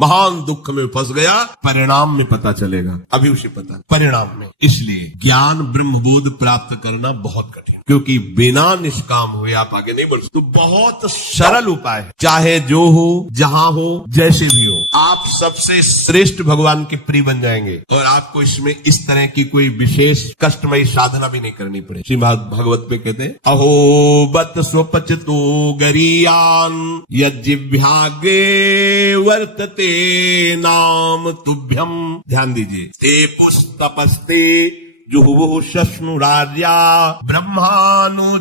महान दुख में फंस गया, परिणाम में पता चलेगा, अभी उसे पता परिणाम में। इसलिए ज्ञान ब्रह्मबोध प्राप्त करना बहुत कठिन, क्योंकि बिना निष्काम हुए आप आगे नहीं बढ़ सकते। तो बहुत सरल उपाय है, चाहे जो हो, जहां हो, जैसे भी हो, आप सबसे श्रेष्ठ भगवान के प्रिय बन जाएंगे और आपको इसमें इस तरह की कोई विशेष कष्टमयी साधना भी नहीं करनी पड़े। श्रीमद् भागवत में कहते हैं, अहो बत स्वपचतो गरीयान यज्जिह्वाग्रे वर्तते नाम तुभ्यम। ध्यान दीजिए, ते पुस्तपस्ते जुहुः शश्नुरार्या ब्रह्मानुचूर्णाम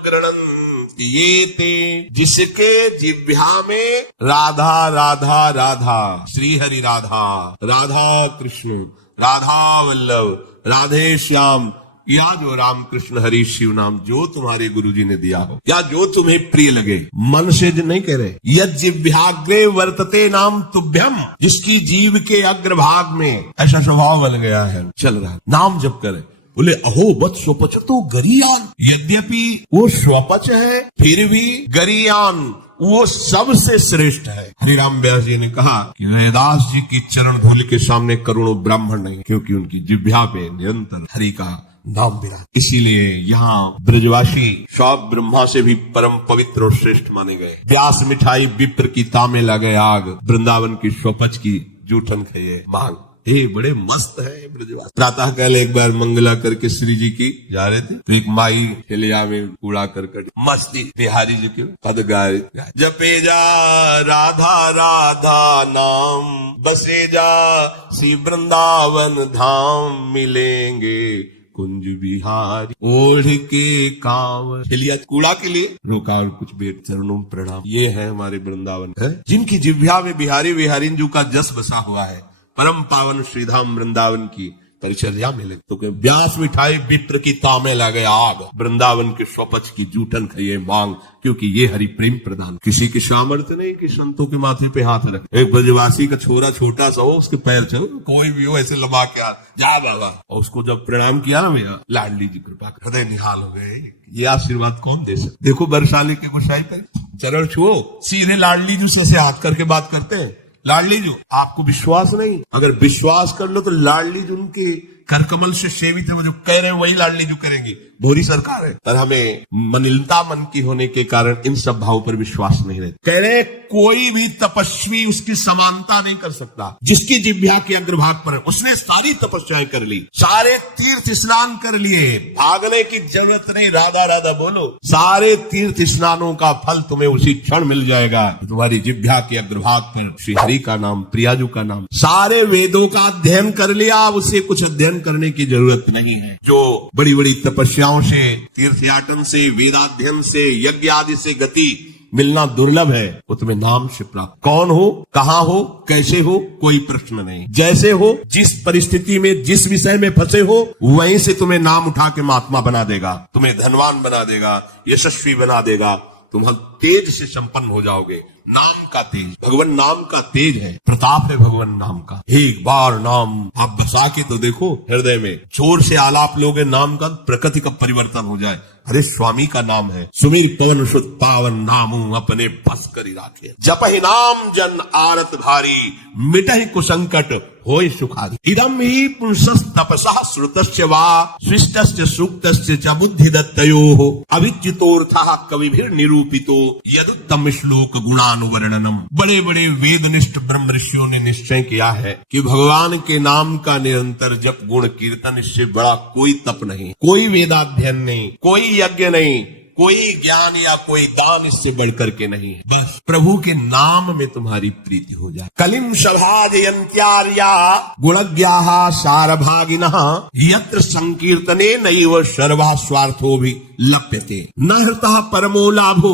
गृणन्ति ये ते। जिसके जिह्वा में राधा राधा राधा, श्री हरि राधा, राधा कृष्ण, राधा वल्लभ, राधे श्याम, या जो राम कृष्ण हरि शिव नाम जो तुम्हारे गुरुजी ने दिया हो, या जो तुम्हें प्रिय लगे, मन से नहीं कह रहे, यज्जिह्वाग्रे वर्तते नाम तुभ्यम। जिसकी जीव के अग्रभाग में ऐसा स्वभाव बन गया है, चल रहा है, नाम जप करे। बोले अहो बत स्वपच तो गरीयान, यद्यपि वो स्वपच है फिर भी गरीयान वो सबसे श्रेष्ठ है। हरिराम व्यास जी ने कहा कि वेदास जी की चरण धूल के सामने करोड़ों ब्राह्मण नहीं, क्योंकि उनकी जिह्वा पे निरंतर हरि का नाम विराज। इसीलिए यहाँ ब्रजवासी सब ब्रह्मा से भी परम पवित्र और श्रेष्ठ माने गए। व्यास मिठाई विप्र की तामे लगे आग, वृंदावन की स्वपच की जूठन खाइए मांग। बड़े मस्त है ब्रजवासी। प्रातः काल एक बार मंगला करके श्री जी की जा रहे थे, तो एक माई हेलिया में कूड़ा करकट मस्ती बिहारी जी के पद गाए, जपे जा राधा राधा नाम, बसे जा श्री वृंदावन धाम, मिलेंगे कुंज बिहारी ओढ़ के कांवर। हेलिया कूड़ा के लिए रोका और कुछ बेट चरणों में प्रणाम। ये है हमारे वृंदावन है, जिनकी जिह्वा में बिहारी बिहारीन जी का जस बसा हुआ है। परम पावन श्रीधाम वृंदावन की परिचर्या में लगे तो व्यास मिठाई विप्र की तामे लगे आग, वृंदावन के स्वपच की जूठन खाइए मांग, क्योंकि ये हरि प्रेम प्रदान। किसी की सामर्थ्य नहीं कि संतों के माथे पे हाथ रखे। एक ब्रजवासी का छोरा छोटा सा हो, उसके पैर चलो, कोई भी हो ऐसे लगा के हाथ, जा बाबा, और उसको जब प्रणाम किया ना भैया, लाडली जी कृपा हृदय निहाल हो गए। ये आशीर्वाद कौन दे सकते? देखो बरसाली की गोसाई पे चरण छुओ, सीधे लाडली जी से हाथ करके बात करते हैं। लाडली जी, आपको विश्वास नहीं, अगर विश्वास कर लो तो लाडली जी उनके करकमल से सेवित है, वो जो कह रहे हैं वही लाडली जी करेंगी। भोरी सरकार है, पर हमें मनिलता मन की होने के कारण इन सब भाव पर विश्वास नहीं रहता। कह रहे कोई भी तपस्वी उसकी समानता नहीं कर सकता। जिसकी जिह्वा के अग्रभाग पर है, उसने सारी तपस्याएं कर ली, सारे तीर्थ स्नान कर लिए, भागने की जरूरत नहीं, राधा राधा बोलो, सारे तीर्थ स्नानों का फल तुम्हें उसी क्षण मिल जाएगा। तुम्हारी जिह्वा के अग्रभाग पर श्री हरि का नाम, प्रियाजू का नाम। सारे वेदों का अध्ययन कर लिया, उसे कुछ अध्ययन करने की जरूरत नहीं है। जो बड़ी बड़ी तपस्याओं से, तीर्थयाटन से, वेदाध्ययन से, यज्ञ आदि से गति मिलना दुर्लभ है, वो तुम्हें नाम से प्राप्त। कौन हो, कहाँ हो, कैसे हो, कोई प्रश्न नहीं। जैसे हो, जिस परिस्थिति में, जिस विषय में फंसे हो, वहीं से तुम्हें नाम उठा के महात्मा बना देगा, तुम्हें धनवान बना देगा, यशस्वी बना देगा, तुम तेज से संपन्न हो जाओगे। नाम का तेज, भगवान नाम का तेज है, प्रताप है भगवान नाम का। एक बार नाम आप बसा के तो देखो हृदय में, जोर से आलाप लोगे नाम का, प्रकृति का परिवर्तन हो जाए। अरे स्वामी का नाम है, सुमीर पवन सुत पावन नामू अपने बस करी राखे, जपहि नाम जन आरत भारी, मिटहि कुसंकट होय सुखारी। इदम ही पुंसस् तपसः श्रुतस्य वा सृष्टस्य सूक्तस्य च बुद्धि दत्तयोः अविच्युतोऽर्थः कविभिर् निरूपितो यदुत्तम श्लोक गुणानुवर्णनम। बड़े बड़े वेदनिष्ठ ब्रह्म ऋषियों ने निश्चय किया है कि भगवान के नाम का निरंतर जप, गुण कीर्तन, इससे बड़ा कोई तप नहीं, कोई वेदाध्ययन नहीं, कोई यज्ञ नहीं, कोई ज्ञान या कोई दान इससे बढ़कर के नहीं है। बस प्रभु के नाम में तुम्हारी प्रीति हो जाए। कलिम सभाजयन्त्यार्या गुणज्ञाः सारभागिनः यत्र संकीर्तने नैव सर्वा स्वार्थो भी लप्यते न हृतः परमो लाभो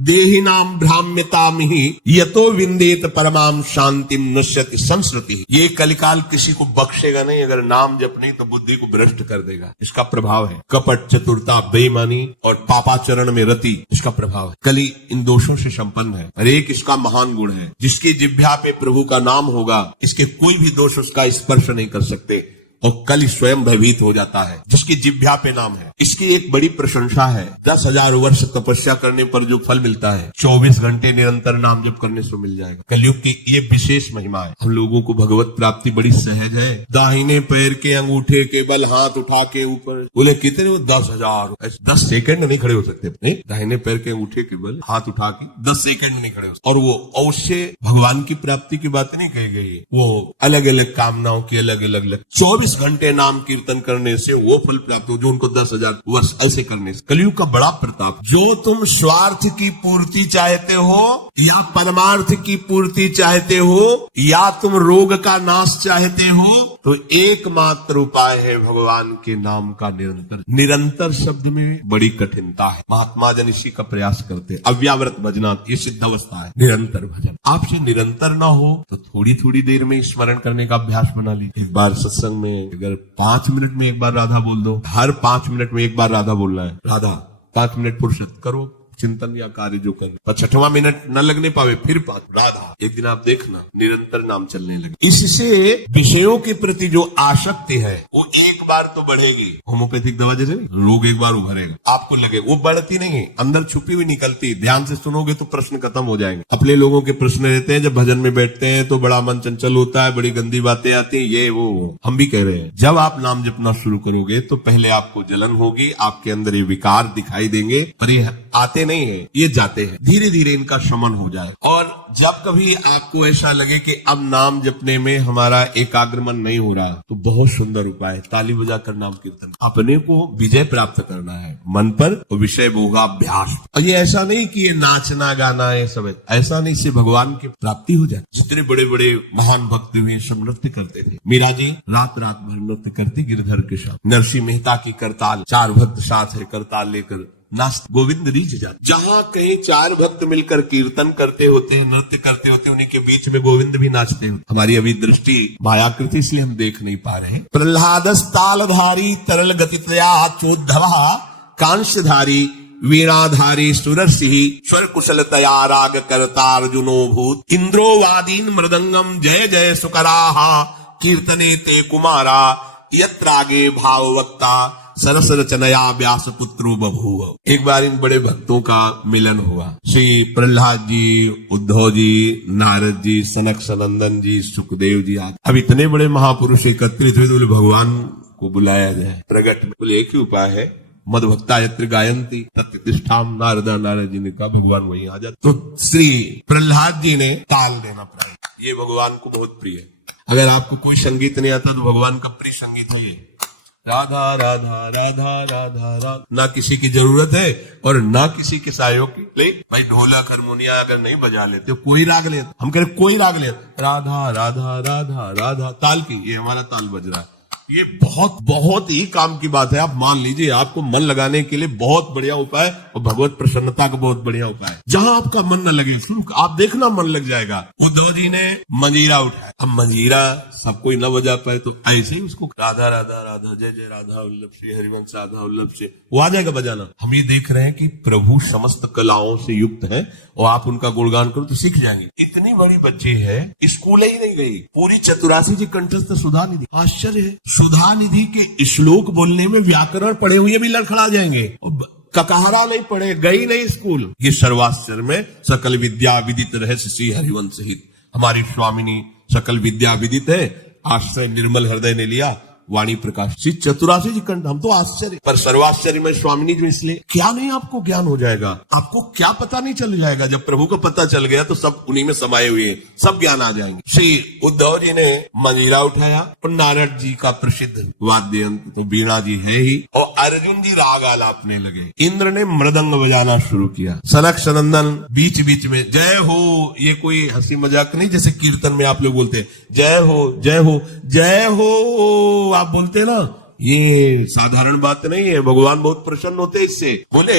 देहिनाम भ्राम्यतामिहि यतो विंदेत परमाम शांतिम नश्यति संस्कृति। ये कलिकाल किसी को बख्शेगा नहीं, अगर नाम जप नहीं तो बुद्धि को भ्रष्ट कर देगा। इसका प्रभाव है कपट, चतुरता, बेईमानी और पापाचरण में रति, इसका प्रभाव है। कली इन दोषों से संपन्न है, और एक इसका महान गुण है, जिसकी जिह्वा पे प्रभु का नाम होगा, इसके कोई भी दोष उसका स्पर्श नहीं कर सकते। और कल स्वयं भयभीत हो जाता है, जिसकी जिह्वा पे नाम है। इसकी एक बड़ी प्रशंसा है। 10,000 वर्ष तपस्या करने पर जो फल मिलता है 24 घंटे निरंतर नाम जप करने से मिल जाएगा। कलयुग की ये विशेष महिमा है। हम लोगों को भगवत प्राप्ति बड़ी सहज है। दाहिने पैर के अंगूठे के बल हाथ उठा के ऊपर, बोले कितने वो 10,000, 10 सेकंड नहीं खड़े हो सकते। नहीं, दाहिने पैर के अंगूठे के बल हाथ उठा के 10 सेकंड नहीं खड़े हो सकते। और वो अवश्य भगवान की प्राप्ति की बात नहीं कही गई है। वो अलग अलग कामनाओं की अलग अलग 24 घंटे नाम कीर्तन करने से वो फल प्राप्त हो जो उनको 10,000 वर्ष ऐसे करने से। कलयुग का बड़ा प्रताप। जो तुम स्वार्थ की पूर्ति चाहते हो या परमार्थ की पूर्ति चाहते हो या तुम रोग का नाश चाहते हो, तो एकमात्र उपाय है भगवान के नाम का निरंतर। निरंतर शब्द में बड़ी कठिनता है। महात्मा जन इसी का प्रयास करते हैं। अव्यावृत भजना, ये सिद्ध अवस्था है निरंतर भजन। आपसे निरंतर ना हो तो थोड़ी थोड़ी देर में स्मरण करने का अभ्यास बना लीजिए। एक बार सत्संग में अगर 5 मिनट में एक बार राधा बोल दो, हर 5 मिनट में एक बार राधा बोलना है। राधा 5 मिनट पुरुषोत्तम करो, चिंतन या कार्य जो करना, पर 6वां मिनट न लगने पावे फिर 5 राधा। एक दिन आप देखना निरंतर नाम चलने लगे। इससे विषयों के प्रति जो आसक्ति है वो एक बार तो बढ़ेगी। होम्योपैथिक दवा जैसे रोग एक बार उभरेगा, आपको लगे वो बढ़ती नहीं है, अंदर छुपी हुई निकलती। ध्यान से सुनोगे तो प्रश्न खत्म हो जाएंगे। अपने लोगों के प्रश्न रहते हैं, जब भजन में बैठते हैं तो बड़ा मन चंचल होता है, बड़ी गंदी बातें आती है, ये वो। हम भी कह रहे हैं, जब आप नाम जपना शुरू करोगे तो पहले आपको जलन होगी, आपके अंदर ये विकार दिखाई देंगे, पर ये आते नहीं है, ये जाते हैं। धीरे धीरे इनका शमन हो जाए। और जब कभी आपको ऐसा लगे कि अब नाम जपने में हमारा एकाग्र मन नहीं हो रहा, तो बहुत सुंदर उपाय है, ताली बजाकर नाम कीर्तन। अपने को विजय प्राप्त करना है मन पर, और विषय भोगाभ्यास। और ये ऐसा नहीं कि ये नाचना गाना है सब है, ऐसा नहीं, इससे भगवान की प्राप्ति हो जाए। जितने बड़े बड़े महान भक्त हुए सब नृत्य करते थे। मीरा जी रात रात भर नृत्य करती गिरधर के साथ। नरसिंह मेहता की करताल, 4 भक्त साथ है, करताल लेकर नाच गोविंद रीझ जाते। जहां कहीं 4 भक्त मिलकर कीर्तन करते होते हैं, नृत्य करते होते हैं, उन्हीं के बीच में गोविंद भी नाचते होते। हमारी अभी दृष्टि मायाकृति, इसलिए हम देख नहीं पा रहे। प्रहलादस्तालधारी तरल गतितया चोद्धवा कांस्यधारी वीणाधारी सुरसिंह स्वर कुशलतया राग करता अर्जुनो भूत इंद्रो वादीन मृदंगम जय जय सुकराहा कीर्तने ते कुमारा यत्रागे भाववक्ता सरस रचनया व्यास पुत्रो बभूव। एक बार इन बड़े भक्तों का मिलन हुआ। श्री प्रहलाद जी, उद्धव जी, नारद जी, सनक सनंदन जी, सुखदेव जी आदि। अब इतने बड़े महापुरुष एकत्रित हुए तो बोले भगवान को बुलाया जाए प्रगट में। बोले एक ही उपाय है, मद भक्ता यत्र गायंती तत्तिष्ठाम नारदा। नारद जी ने कहा भगवान वहीं आ जाते। तो श्री प्रहलाद जी ने ताल देना पड़ा। ये भगवान को बहुत प्रिय है। अगर आपको कोई संगीत नहीं आता तो भगवान का प्रिय संगीत है ये। राधा राधा राधा राधा राधा। ना किसी की जरूरत है और ना किसी के सहयोग की। ले भाई ढोलक हारमोनिया अगर नहीं बजा लेते, कोई राग ले, हम कह रहे कोई राग ले, राधा राधा राधा राधा ताल की, ये हमारा ताल बज रहा है। ये बहुत बहुत ही काम की बात है। आप मान लीजिए, आपको मन लगाने के लिए बहुत बढ़िया उपाय और भगवत प्रसन्नता का बहुत बढ़िया उपाय। जहां आपका मन न लगे शुरू आप देखना मन लग जाएगा। उद्धव जी ने मंजीरा उठाया। अब मंजीरा सब कोई न बजा पाए तो ऐसे ही उसको राधा राधा राधा जय जय राधा वल्लभ श्री हरिवंश राधा वल्लभ से वो आ जाएगा बजाना। हम ये देख रहे हैं कि प्रभु समस्त कलाओं से युक्त है और आप उनका गुणगान करो तो सीख जाएंगे। इतनी बड़ी बच्ची है, स्कूल ही नहीं गई, पूरी चतुरासी जी कंठस्थ सुधा निधि। आश्चर्य है, सुधा निधि के श्लोक बोलने में व्याकरण पढ़े हुए भी लड़खड़ा जाएंगे। ककहरा नहीं पढ़े, गई नहीं स्कूल। ये सर्वाश्चर्य में सकल विद्या विदित रहस्य श्री हरिवंश हित। हमारी स्वामिनी सकल विद्या विदित है, आश्रय निर्मल हृदय ने लिया, वाणी प्रकाश। श्री चतुरासी जी कंठ। हम तो आश्चर्य, पर सर्वाश्चर्य में स्वामिनी जो, इसलिए क्या नहीं आपको ज्ञान हो जाएगा, आपको क्या पता नहीं चल जाएगा। जब प्रभु को पता चल गया तो सब उन्हीं में समाये हुए हैं, सब ज्ञान आ जाएंगे। श्री उद्धव जी ने मंजीरा उठाया और नारद जी का प्रसिद्ध वाद्य यंत्र तो वीणा जी है ही, और अर्जुन जी राग आलापने लगे। इंद्र ने मृदंग बजाना शुरू किया। सनक सनंदन बीच बीच में जय हो, ये कोई हंसी मजाक नहीं, जैसे कीर्तन में आप लोग बोलते हैं जय हो जय हो जय हो, आप बोलते ना, ये साधारण बात नहीं है। भगवान बहुत प्रसन्न होते हैं इससे। बोले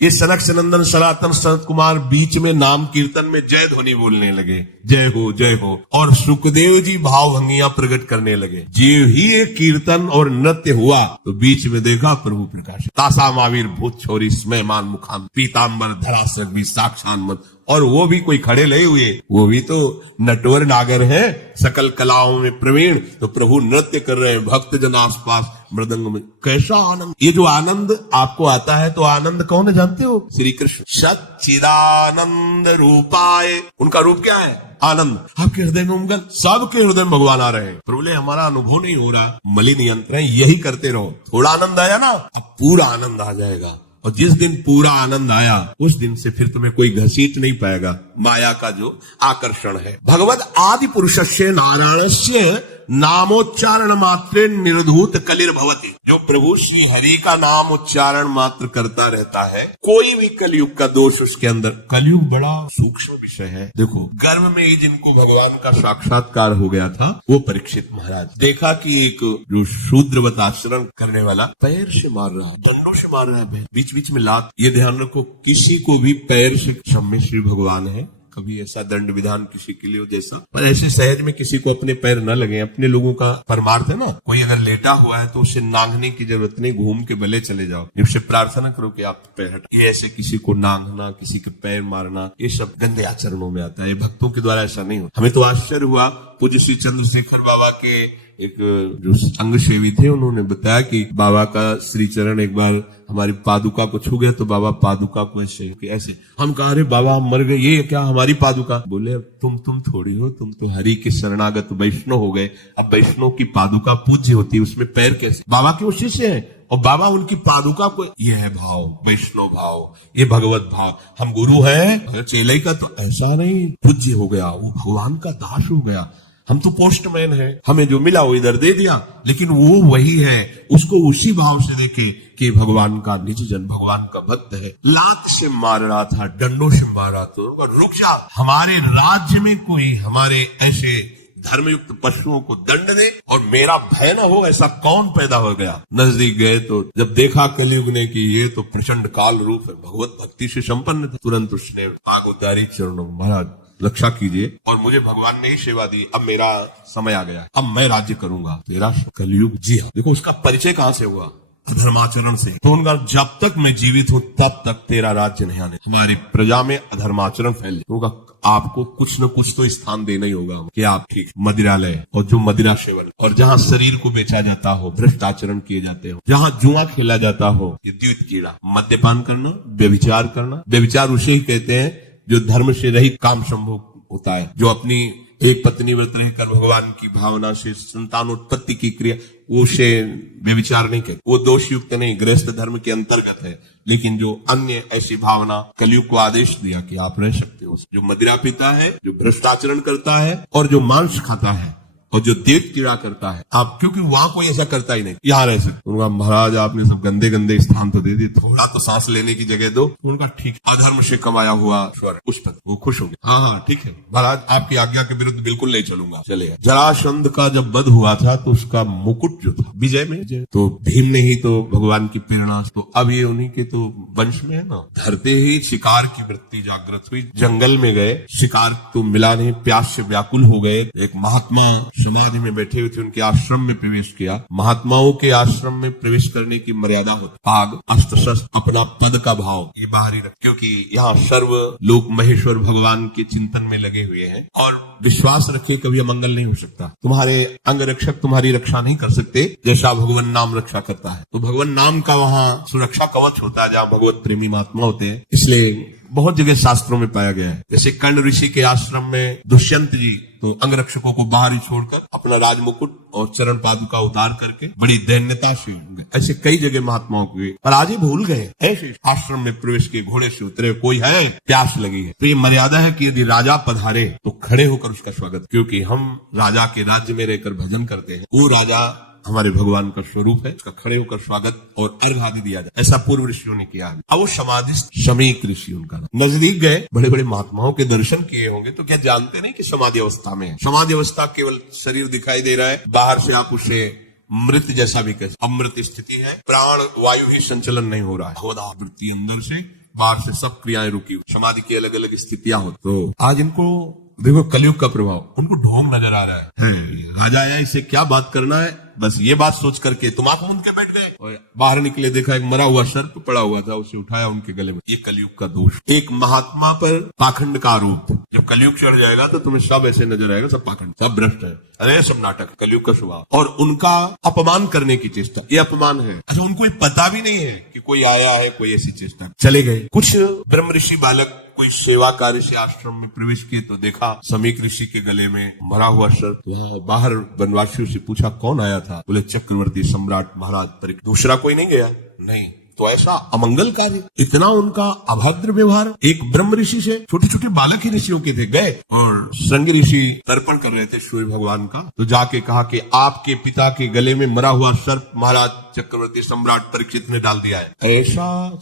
ये सनक सनंदन सनातन सनत कुमार बीच में नाम कीर्तन में जय ध्वनि बोलने लगे, जय हो जय हो, और सुखदेव जी भावभंगियां प्रकट करने लगे। जीव ही एक कीर्तन और नृत्य हुआ तो बीच में देखा प्रभु प्रकाश। तासा मावीर भूत छोरी स्मयमान मुखान पीताम्बर धरासर भी साक्षान मत और वो भी कोई खड़े नहीं हुए, वो भी तो नटवर नागर है, सकल कलाओं में प्रवीण। तो प्रभु नृत्य कर रहे हैं, भक्त जन आसपास मृदंग में। कैसा आनंद! ये जो आनंद आपको आता है, तो आनंद कौन है जानते हो? श्री कृष्ण। सच्चिदानंद रूपाय, उनका रूप क्या है? आनंद। आपके हृदय में उमगल, सबके हृदय में भगवान आ रहे हैं। प्रभु बोले हमारा अनुभव नहीं हो रहा, मलिन यंत्र है, यही करते रहो। थोड़ा आनंद आया ना, अब पूरा आनंद आ जाएगा। और जिस दिन पूरा आनंद आया, उस दिन से फिर तुम्हें कोई घसीट नहीं पाएगा। माया का जो आकर्षण है। भगवद आदि पुरुषस्य नारायणस्य नामोच्चारण मात्रे निर्धूत कलिर्भवति। जो प्रभु श्री हरि का नाम उच्चारण मात्र करता रहता है, कोई भी कलयुग का दोष उसके अंदर। कलयुग बड़ा सूक्ष्म विषय है। देखो, गर्भ में ही जिनको भगवान का साक्षात्कार हो गया था, वो परीक्षित महाराज। देखा कि एक जो शूद्रवत आचरण करने वाला पैर से मार रहा है, दंडों से मार रहा है, बीच बीच में लात। ये ध्यान रखो, किसी को भी पैर से, क्षम्य श्री भगवान है, कभी ऐसा दंड विधान किसी के लिए हो जैसा, पर ऐसे सहज में किसी को अपने पैर न लगे। अपने लोगों का परमार्थ है ना, कोई अगर लेटा हुआ है तो उसे नांगने की जरूरत नहीं, घूम के भले चले जाओ, उससे प्रार्थना करो कि आप पैर हट। ये ऐसे किसी को नांगना, किसी के पैर मारना, ये सब गंदे आचरणों में आता है। भक्तों के द्वारा ऐसा नहीं होता। हमें तो आश्चर्य हुआ, पूज्य श्री चंद्रशेखर बाबा के एक जो अंग सेवी थे, उन्होंने बताया कि बाबा का श्री चरण एक बार हमारी पादुका को छू गया, तो बाबा पादुका को ऐसे हम कहा, अरे बाबा हम मर गए, ये क्या हमारी पादुका? बोले तुम थोड़ी हो, तुम तो हरि के शरणागत वैष्णव हो गए। अब वैष्णव की पादुका पूज्य होती है, उसमें पैर कैसे? बाबा के उसी से है, और बाबा उनकी पादुका को, ये है भाव, वैष्णव भाव, ये भगवत भाव। हम गुरु हैं, चेले का तो ऐसा नहीं पूज्य हो गया, वो भगवान का दास हो गया। हम तो पोस्टमैन हैं, हमें जो मिला वो इधर दे दिया, लेकिन वो वही है, उसको उसी भाव से देखे कि भगवान का निज जन, भगवान का भक्त है। लात से मार रहा था, डंडों से मार रहा था। रुक जा, हमारे राज्य में कोई हमारे ऐसे धर्मयुक्त पशुओं को दंड दे और मेरा भय न हो, ऐसा कौन पैदा हो गया? नजदीक गए तो जब देखा कलयुग ने कि ये तो प्रचंड काल रूप है, भगवत भक्ति से संपन्न था, तुरंत उसने आग उतारी चरणों, महाराज रक्षा कीजिए, और मुझे भगवान ने ही सेवा दी, अब मेरा समय आ गया, अब मैं राज्य करूंगा तेरा कलयुग। जी हाँ, देखो उसका परिचय कहां से हुआ? अधर्माचरण से। तो उनका जब तक मैं जीवित हूं तब तक तेरा राज्य नहीं आने। हमारी प्रजा में अधर्माचरण फैल, होगा, आपको कुछ न कुछ तो स्थान देना ही होगा कि आप ठीक मदिरालय, और जो मदिरा सेवन, और जहां शरीर को बेचा जाता हो, भ्रष्ट आचरण किए जाते हो, जहां जुआ खेला जाता हो, ये द्वित कीड़ा, मद्यपान करना, व्यभिचार करना। व्यभिचार उसे ही कहते हैं जो धर्म से रहित काम संभोग होता है, जो अपनी एक पत्नी व्रत रहकर भगवान की भावना से संतानोत्पत्ति की क्रिया, उसे व्यभिचार नहीं कहते, वो दोष युक्त नहीं, गृहस्थ धर्म के अंतर्गत है। लेकिन जो अन्य ऐसी भावना, कलयुग को आदेश दिया कि आप रह सकते हो, जो मदिरा पीता है, जो भ्रष्टाचरण करता है, और जो मांस खाता है, और जो देव कीड़ा करता है, आप, क्योंकि वहां कोई ऐसा करता ही नहीं, यहाँ रह सकते। उनका महाराज आपने सब गंदे गंदे स्थान तो दे दिए, थोड़ा तो सांस लेने की जगह दो। उनका ठीक, अधर्म से कमाया हुआ स्वर्ग, उस पर वो खुश हो गए। हाँ ठीक है महाराज, आपकी आज्ञा के विरुद्ध बिल्कुल नहीं चलूंगा, चलेगा। जरासंध का जब वध हुआ था तो उसका मुकुट जो था विजय में, तो भीम ने ही तो भगवान की प्रेरणा, तो अब ये उन्हीं के तो वंश में है ना। धरते ही शिकार की वृत्ति जागृत हुई, जंगल में गए, शिकार तो मिला नहीं, प्यास से व्याकुल हो गए। एक महात्मा समाधि में बैठे हुए थे, उनके आश्रम में प्रवेश किया। महात्माओं के आश्रम में प्रवेश करने की मर्यादा होती, पाग, अस्त्र शस्त्र, अपना पद का भाव ये बाहरी रख, क्योंकि यहाँ सर्व लोक महेश्वर भगवान के चिंतन में लगे हुए हैं, और विश्वास रखे कभी अमंगल नहीं हो सकता। तुम्हारे अंग रक्षक तुम्हारी रक्षा नहीं कर सकते जैसा भगवान नाम रक्षा करता है। तो भगवान नाम का वहाँ सुरक्षा कवच होता है जहाँ भगवत प्रेमी महात्मा होते हैं। इसलिए बहुत जगह शास्त्रों में पाया गया है, जैसे कर्ण ऋषि के आश्रम में दुष्यंत जी तो अंगरक्षकों को बाहर ही छोड़कर अपना राजमुकुट और चरण पादुका उतार करके बड़ी दैन्यता से, ऐसे कई जगह महात्माओं को, पर आज ही भूल गए। ऐसे आश्रम में प्रवेश किए, घोड़े से उतरे, कोई है, प्यास लगी है, तो ये मर्यादा है कि यदि राजा पधारे तो खड़े होकर उसका स्वागत, क्योंकि हम राजा के राज्य में रहकर भजन करते हैं। वो राजा हमारे भगवान का स्वरूप है, उसका खड़े होकर स्वागत और अर्घ आदि दिया जाए, ऐसा पूर्व ऋषियों ने किया है। अब वो समाधि शमीक ऋषि उनका नजदीक गए, बड़े बड़े महात्माओं के दर्शन किए होंगे, तो क्या जानते नहीं कि समाधि अवस्था में है। समाधि अवस्था केवल शरीर दिखाई दे रहा है, बाहर से आप उसे मृत जैसा भी कह, अमृत स्थिति है, प्राण वायु ही संचलन नहीं हो रहा है, होदा वृत्ति अंदर से, बाहर से सब क्रियाएं रुकी, समाधि की अलग अलग स्थितियां होती। तो आज इनको देखो कलयुग का प्रभाव, उनको ढोंग नजर आ रहा है राजा आया इसे क्या बात करना है, बस ये बात सोच करके तुम आंख मूंद के बैठ गए और बाहर निकले, देखा एक मरा हुआ सर्प पड़ा हुआ था, उसे उठाया उनके गले में। ये कलयुग का दोष, एक महात्मा पर पाखंड का आरोप। जब कलयुग चढ़ जाएगा तो तुम्हें सब ऐसे नजर आएगा, सब पाखंड, सब भ्रष्ट है, अरे सब नाटक, कलयुग का स्वभाव। और उनका अपमान करने की चेष्टा, ये अपमान है। अच्छा, उनको पता भी नहीं है कि कोई आया है, कोई ऐसी चेष्टा। चले गए। कुछ ब्रह्म ऋषि बालक कोई सेवा कार्य से आश्रम में प्रवेश किए तो देखा समीक ऋषि के गले में मरा हुआ सर्प। यहाँ बाहर वनवासियों से पूछा कौन आया था, बोले चक्रवर्ती सम्राट महाराज परीक्षित। दूसरा कोई नहीं गया, नहीं तो ऐसा अमंगल कार्य, इतना उनका अभद्र व्यवहार। एक ब्रह्म ऋषि से, छोटे छोटे बालक ही ऋषियों के थे, गए और श्रृंग ऋषि तर्पण कर रहे थे सूर्य भगवान का, तो जाके कहा कि आपके पिता के गले में मरा हुआ सर्प महाराज चक्रवर्ती सम्राट परीक्षित ने डाल दिया है। ऐसा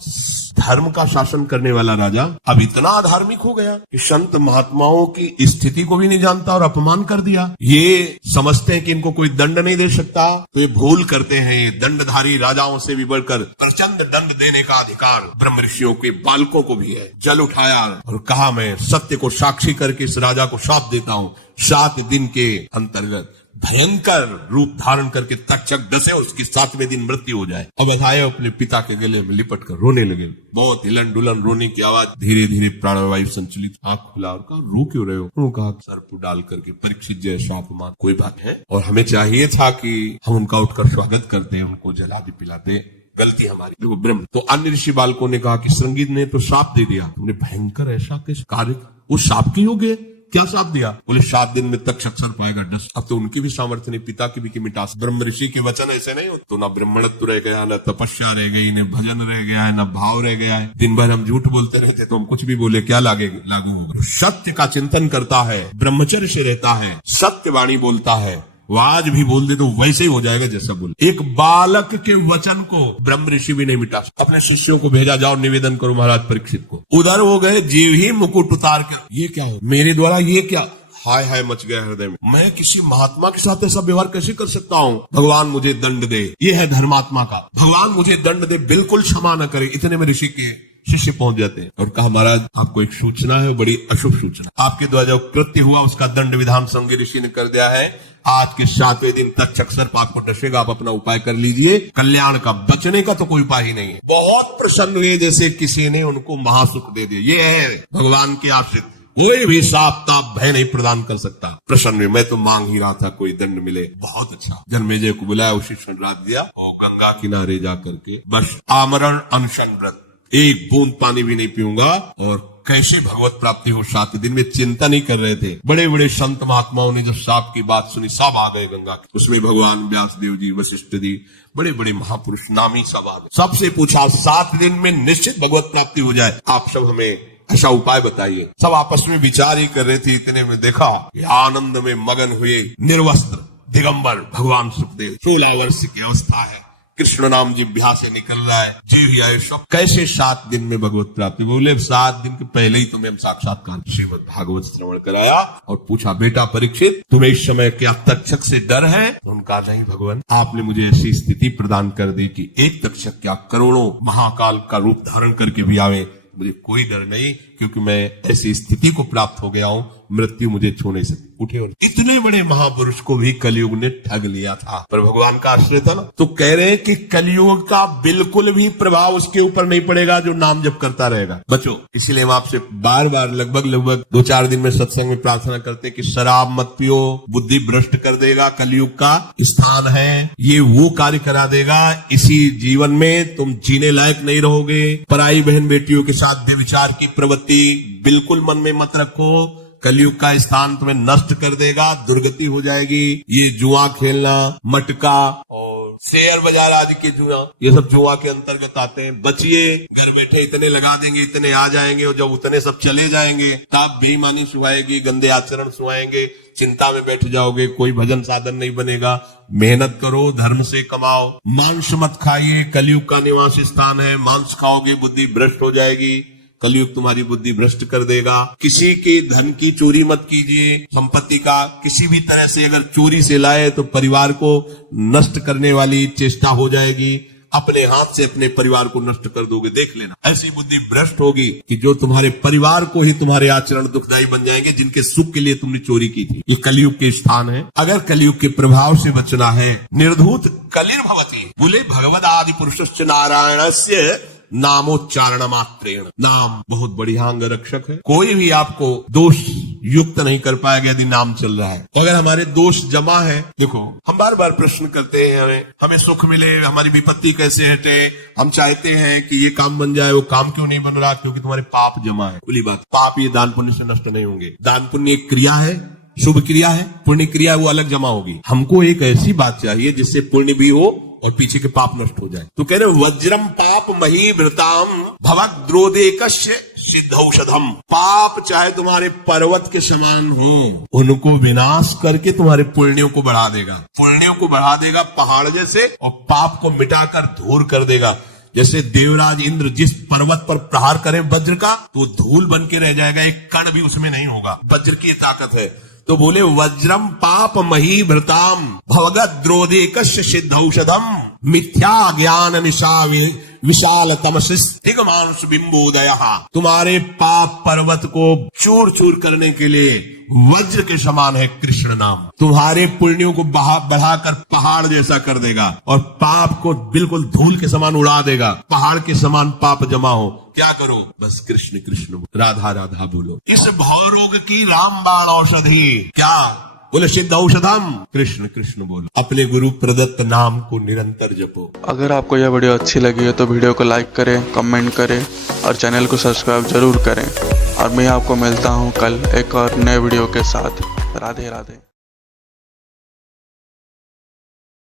धर्म का शासन करने वाला राजा अब इतना धार्मिक हो गया कि संत महात्माओं की स्थिति को भी नहीं जानता और अपमान कर दिया। ये समझते हैं कि इनको कोई दंड नहीं दे सकता, तो ये भूल करते हैं। दंडधारी राजाओं से भी बढ़कर प्रचंड दंड देने का अधिकार ब्रह्म ऋषियों के बालकों को भी है। जल उठाया और कहा मैं सत्य को साक्षी करके इस राजा को शाप देता हूँ, 7 दिन के अंतर्गत भयंकर रूप धारण करके तक्षक डसे, उसकी 7वें दिन मृत्यु हो जाए। अब आए अपने पिता के गले में लिपट कर रोने लगे, बहुत हिलन डुलन रोने की आवाज, धीरे धीरे प्राणवायु संचलित, आंख खुला और कहा रो क्यों रहे हो? उन्होंने कहा सर्प डाल करके परीक्षित जैसा अपमान, कोई बात है, और हमें चाहिए था कि हम उनका उठकर स्वागत करते, उनको जला भी पिलाते, गलती हमारी। देखो ब्रह्म। तो अन्य ऋषि बालकों ने कहा कि श्रृंगी ने तो शाप दे दिया, तुमने भयंकर ऐसा किस कार्य, उस शाप के योग्य क्या साथ दिया? बोले 7 दिन में तक अक्षर पाएगा डस। अब तो उनकी भी सामर्थ्य नहीं, पिता की भी की मिटास। ब्रह्म ऋषि के वचन ऐसे नहीं होते, तो ना ब्राह्मणत्व रह गया, ना तपस्या रह गई, न भजन रह गया है, ना भाव रह गया है। दिन भर हम झूठ बोलते रहते तो हम कुछ भी बोले क्या लागू होगा? सत्य का चिंतन करता है, ब्रह्मचर्य से रहता है, सत्यवाणी बोलता है, वो आज भी बोल दे तो वैसे ही हो जाएगा जैसा बोले। एक बालक के वचन को ब्रह्म ऋषि भी नहीं मिटा। अपने शिष्यों को भेजा, जाओ निवेदन करो महाराज परीक्षित को। उधर हो गए, जीव ही मुकुट उतार के, ये क्या हो मेरे द्वारा, ये क्या, हाय हाय मच गया हृदय में। मैं किसी महात्मा के साथ ऐसा व्यवहार कैसे कर सकता हूँ? भगवान मुझे दंड दे, ये है धर्मात्मा का, भगवान मुझे दंड दे, बिल्कुल क्षमा न करे। इतने में ऋषि के शिष्य पहुंच जाते हैं और कहा महाराज आपको एक सूचना है, बड़ी अशुभ सूचना। आपके द्वारा जो कृत्य हुआ उसका दंड विधान श्रृंगी ऋषि ने कर दिया है। आज के 7वें दिन तक सर्प आपको डसेगा, आप अपना उपाय कर लीजिए। कल्याण का, बचने का तो कोई उपाय ही नहीं है। बहुत प्रसन्न हुए जैसे किसी ने उनको महासुख दे दिया। ये है भगवान के आश्रित, कोई भी साप ताप भय नहीं प्रदान कर सकता। प्रसन्न हुए, मैं तो मांग ही रहा था कोई दंड मिले। बहुत अच्छा, जन्मेजय को बुलाया, उसी क्षण रात दिया और गंगा किनारे जा करके बस आमरण अनशन व्रत, एक बूंद पानी भी नहीं पीऊंगा। और कैसे भगवत प्राप्ति हो 7 दिन में चिंता नहीं कर रहे थे। बड़े बड़े संत महात्माओं ने जो साप की बात सुनी, सब आ गए गंगा की। उसमें भगवान व्यासदेव जी, वशिष्ठ जी, बड़े बड़े महापुरुष नामी सब आ गए। सबसे पूछा 7 दिन में निश्चित भगवत प्राप्ति हो जाए, आप सब हमें ऐसा उपाय बताइए। सब आपस में विचार ही कर रहे थे। इतने में देखा आनंद में मगन हुए निर्वस्त्र दिगंबर भगवान सुखदेव, 16 वर्ष की अवस्था है, कृष्ण नाम जिह्वा से निकल रहा है, जीव ही आयुष। कैसे 7 दिन में भगवत प्राप्ति? बोले 7 दिन के पहले ही तुम्हें हम साक्षात्कार श्रीमद् भागवत श्रवण कराया और पूछा बेटा परीक्षित तुम्हें इस समय क्या तक्षक से डर है? उनका नहीं भगवान, आपने मुझे ऐसी स्थिति प्रदान कर दी कि एक तक्षक क्या करोड़ों महाकाल का रूप धारण करके भी आवे, मुझे कोई डर नहीं, क्योंकि मैं ऐसी स्थिति को प्राप्त हो गया हूं, मृत्यु मुझे छू नहीं सकती। उठे हो। इतने बड़े महापुरुष को भी कलयुग ने ठग लिया था, पर भगवान का आश्रय था ना। तो कह रहे हैं कि कलयुग का बिल्कुल भी प्रभाव उसके ऊपर नहीं पड़ेगा जो नाम जप करता रहेगा। बच्चों, इसीलिए हम आपसे बार बार लगभग 2-4 दिन में सत्संग में प्रार्थना करते हैं कि शराब मत पियो, बुद्धि भ्रष्ट कर देगा, कलयुग का स्थान है, ये वो कार्य करा देगा। इसी जीवन में तुम जीने लायक नहीं रहोगे। पराई बहन बेटियों के साथ व्यभिचार की प्रवृत्ति बिल्कुल मन में मत रखो। कलयुग का स्थान तुम्हें नष्ट कर देगा, दुर्गति हो जाएगी। ये जुआ खेलना, मटका और शेयर बाजार आदि के जुआ, ये सब जुआ के अंतर्गत आते हैं। बचिए, घर बैठे इतने लगा देंगे, इतने आ जाएंगे, और जब उतने सब चले जाएंगे तब बेईमानी सुहाएगी, गंदे आचरण सुहाएंगे, चिंता में बैठ जाओगे, कोई भजन साधन नहीं बनेगा। मेहनत करो, धर्म से कमाओ, मांस मत खाइए, कलयुग का निवास स्थान है। मांस खाओगे बुद्धि भ्रष्ट हो जाएगी, कलयुग तुम्हारी बुद्धि भ्रष्ट कर देगा। किसी के धन की चोरी मत कीजिए, संपत्ति का किसी भी तरह से अगर चोरी से लाए तो परिवार को नष्ट करने वाली चेष्टा हो जाएगी। अपने हाथ से अपने परिवार को नष्ट कर दोगे, देख लेना। ऐसी बुद्धि भ्रष्ट होगी कि जो तुम्हारे परिवार को ही तुम्हारे आचरण दुखदायी बन जाएंगे, जिनके सुख के लिए तुमने चोरी की थी। ये कलयुग के स्थान है। अगर कलयुग के प्रभाव से बचना है, निर्धूत कलिर्भवति, बोले भगवद आदि पुरुषस्य नारायणस्य नामोच्चारण मात्रेण। नाम बहुत बढ़िया अंग रक्षक है, कोई भी आपको दोष युक्त नहीं कर पाएगा यदि नाम चल रहा है। तो अगर हमारे दोष जमा है, देखो हम बार बार प्रश्न करते हैं, हमें सुख मिले, हमारी विपत्ति कैसे हटे, हम चाहते हैं कि ये काम बन जाए, वो काम क्यों नहीं बन रहा, क्योंकि तुम्हारे पाप जमा है। खुली बात, पाप ये दान पुण्य से नष्ट नहीं होंगे। दान पुण्य एक क्रिया है, शुभ क्रिया है, पुण्य क्रिया वो अलग जमा होगी। हमको एक ऐसी बात चाहिए जिससे पुण्य भी हो और पीछे के पाप नष्ट हो जाए। तो कह रहे वज्रम पाप महीभृताम भवद्रोदेकस्य सिद्धौषधम। पाप चाहे तुम्हारे पर्वत के समान हो, उनको विनाश करके तुम्हारे पुण्यों को बढ़ा देगा। पुण्यों को बढ़ा देगा पहाड़ जैसे, और पाप को मिटाकर धूल कर देगा। जैसे देवराज इंद्र जिस पर्वत पर प्रहार करे वज्र का, तो धूल बन के रह जाएगा, एक कण भी उसमें नहीं होगा। वज्र की ताकत है। तो बोले वज्रम पाप महीभृताम भवद्रोदेकस्य सिद्धौषधम मिथ्या ज्ञान निशावे विशाल तमसिस्तिगमांश बिंबोदय। तुम्हारे पाप पर्वत को चूर चूर करने के लिए वज्र के समान है कृष्ण नाम। तुम्हारे पुण्यों को बढ़ाकर पहाड़ जैसा कर देगा और पाप को बिल्कुल धूल के समान उड़ा देगा। पहाड़ के समान पाप जमा हो, क्या करो, बस कृष्ण कृष्ण राधा राधा बोलो। इस भवरोग की रामबाण औषधि क्या, बोले सिद्ध औषधम, कृष्ण कृष्ण बोलो। अपने गुरु प्रदत्त नाम को निरंतर जपो। अगर आपको यह वीडियो अच्छी लगी है तो वीडियो को लाइक करें, कमेंट करें और चैनल को सब्सक्राइब जरूर करें। और मैं आपको मिलता हूं कल एक और नए वीडियो के साथ। राधे राधे।